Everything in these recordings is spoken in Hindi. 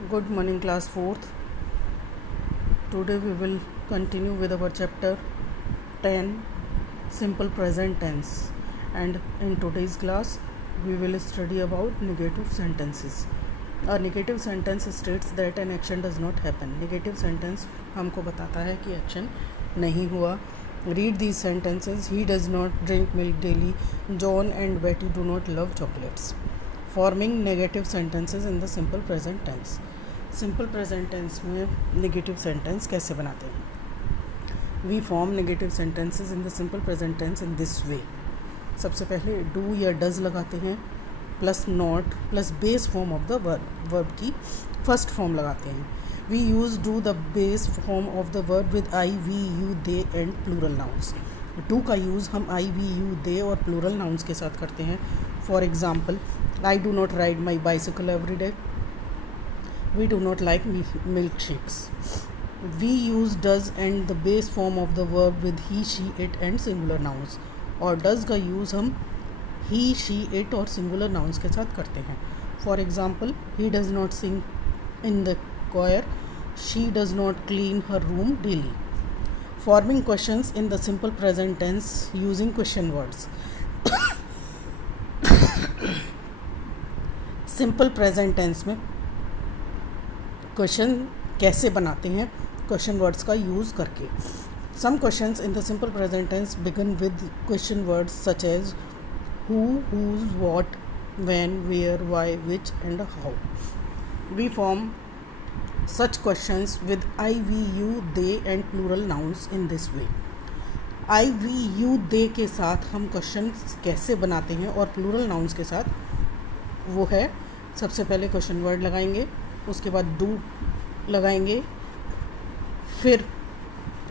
Good morning, class 4th. Today we will continue with our chapter 10, simple present tense. And in today's class, we will study about negative sentences. A negative sentence states that an action does not happen. Negative sentence हमको बताता है कि action नहीं हुआ. Read these sentences. He does not drink milk daily. John and Betty do not love chocolates. Forming negative sentences in the simple present tense. Simple present tense में नेगेटिव सेंटेंस कैसे बनाते हैं? We form negative sentences in the simple present tense in this way. सबसे पहले डू या डज लगाते हैं plus not plus base form of the verb की फर्स्ट फॉर्म लगाते हैं. We use do the base form of the verb with I we you they and plural nouns. Do का यूज़ हम आई वी यू दे और प्लूरल नाउन्स के साथ करते हैं. For example, I do not ride my bicycle every day. We do not like milkshakes. We use does and the base form of the verb with he, she, it and singular nouns. और does का use हम he, she, it और singular nouns के साथ करते हैं. For example, he does not sing in the choir. She does not clean her room daily. Forming questions in the simple present tense using question words. Simple present tense में क्वेश्चन कैसे बनाते हैं? क्वेश्चन वर्ड्स का यूज़ करके. Some questions in the simple present tense begin with question words such as who, whose, what, when, where, why, which and how. We form such questions with I we you they and plural nouns in this way. I we you they के साथ हम क्वेश्चन कैसे बनाते हैं और प्लूरल नाउन्स के साथ वो है, सबसे पहले क्वेश्चन वर्ड लगाएंगे, उसके बाद डू लगाएंगे, फिर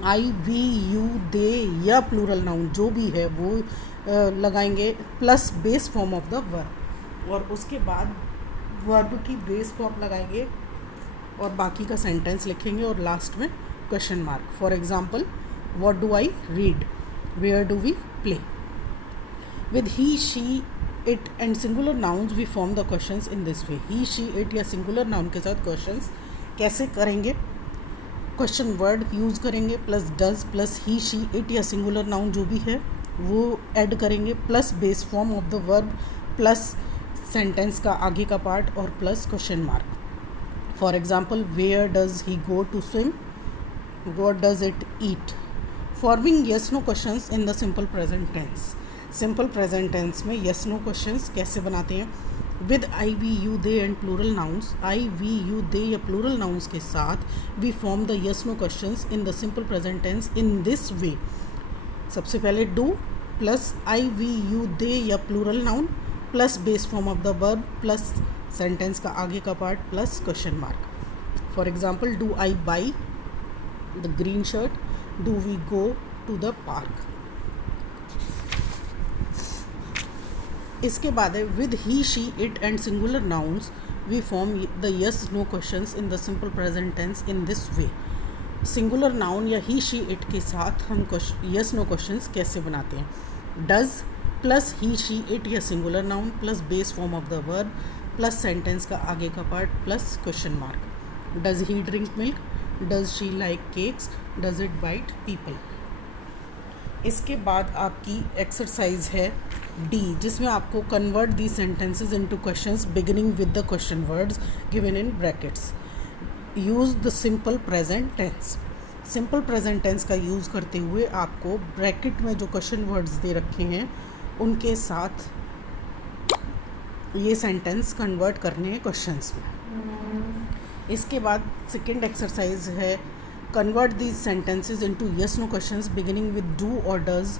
आई वी यू दे या प्लूरल नाउन जो भी है वो लगाएंगे plus base form of the verb, और उसके बाद वर्ब की बेस फॉर्म लगाएंगे और बाकी का सेंटेंस लिखेंगे और लास्ट में question mark. For example, what do I read, where do we play. With he, she, it and singular nouns we form the questions in this way. He, she, it या सिंगुलर नाउन के साथ क्वेश्चंस कैसे करेंगे? क्वेश्चन वर्ड यूज़ करेंगे plus does plus he, she, it या सिंगुलर नाउन जो भी है वो ऐड करेंगे plus base form of the verb plus sentence का आगे का पार्ट और plus question mark. For example, where does he go to swim, what does it eat. Forming yes no questions in the simple present tense. Simple present tense में यस नो क्वेश्चंस कैसे बनाते हैं? With I we you they and plural nouns. I we you they या प्लूरल नाउन्स के साथ we form the yes no questions in the simple present tense in this way. सबसे पहले do plus I we you they या plural noun plus base form of the verb plus sentence का आगे का part plus question mark. For example, do I buy the green shirt, do we go to the park. इसके बाद है with he, she, it and singular nouns we form the yes no questions in the simple present tense in this way. Singular noun या ही, शी, इट के साथ हम यस नो क्वेश्चंस कैसे बनाते हैं? Does plus he, she, it या singular noun plus base form of the verb plus sentence का आगे का part plus question mark. Does he drink milk, does she like cakes, does it bite people. इसके बाद आपकी एक्सरसाइज है डी, जिसमें आपको convert the sentences into questions beginning with the question words given in brackets. Use the simple present tense. Simple present tense का यूज़ करते हुए आपको ब्रैकेट में जो क्वेश्चन वर्ड्स दे रखे हैं उनके साथ ये सेंटेंस कन्वर्ट करने हैं क्वेश्चंस में. इसके बाद सेकेंड एक्सरसाइज है convert these sentences into yes no questions beginning with do और डज.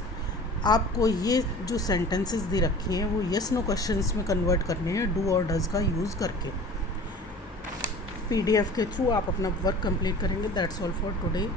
आपको ये जो सेंटेंसेस दे रखे हैं वो यस नो क्वेश्चंस में कन्वर्ट करने हैं डू और डज का यूज़ करके. पीडीएफ के थ्रू आप अपना वर्क कंप्लीट करेंगे. That's all for today.